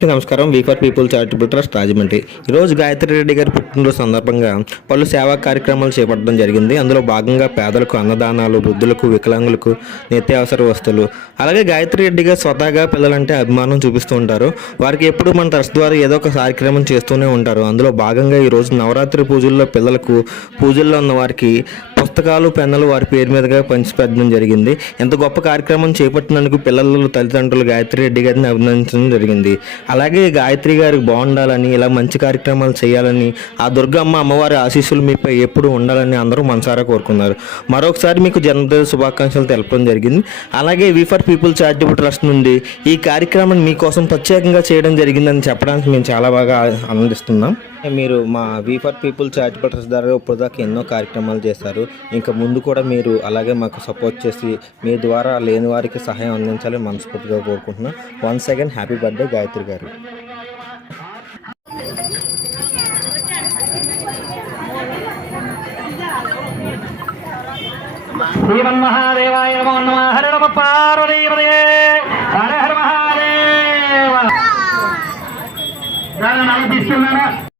నమస్కారం. We for people charitable trust Rajahmundry. ఈరోజు గాయత్రి రెడ్డి గారి పుట్టినరోజు సందర్భంగా పలు సేవా కార్యక్రమాలు చేపట్టడం జరిగింది. అందులో భాగంగా పేదలకు అన్నదానాలు, వృద్ధులకు, వికలాంగులకు నిత్యావసర వస్తువులు, అలాగే గాయత్రి రెడ్డి గారు స్వతహాగా పిల్లలంటే అభిమానం చూపిస్తూ ఉంటారు. వారికి ఎప్పుడు మన ట్రస్ట్ ద్వారా ఏదో ఒక కార్యక్రమం చేస్తూనే ఉంటారు. అందులో భాగంగా ఈరోజు నవరాత్రి పూజల్లో పిల్లలకు, పూజల్లో ఉన్న వారికి పుస్తకాలు, పెన్నులు వారి పేరు మీదుగా పంచిపెట్టడం జరిగింది. ఎంత గొప్ప కార్యక్రమం చేపట్టినందుకు పిల్లల తల్లిదండ్రులు గాయత్రి రెడ్డి గారిని అభినందించడం జరిగింది. అలాగే గాయత్రి గారికి బాగుండాలని, ఇలా మంచి కార్యక్రమాలు చేయాలని, ఆ దుర్గమ్మ అమ్మవారి ఆశీస్సులు మీపై ఎప్పుడు ఉండాలని అందరూ మనసారా కోరుకున్నారు. మరొకసారి మీకు జన్మదిన శుభాకాంక్షలు తెలపడం జరిగింది. అలాగే వి ఫర్ పీపుల్ చారిటబుల్ ట్రస్ట్ నుండి ఈ కార్యక్రమాన్ని మీకోసం ప్రత్యేకంగా చేయడం జరిగిందని చెప్పడానికి మేము చాలా బాగా ఆనందిస్తున్నాం. మీరు మా వి ఫర్ పీపుల్ చారిటబుల్ ట్రస్ట్ ద్వారా ఇప్పుడు దాకా ఎన్నో కార్యక్రమాలు చేశారు. ఇంకా ముందు కూడా మీరు అలాగే మాకు సపోర్ట్ చేసి మీ ద్వారా లేని వారికి సహాయం అందించాలని మనస్ఫూర్తిగా కోరుకుంటున్నాం. Once again happy birthday Gayatri గారు. శ్రీమన్మహాదేవాయ నమో నమః. హర నమ పార్వతీపతయే.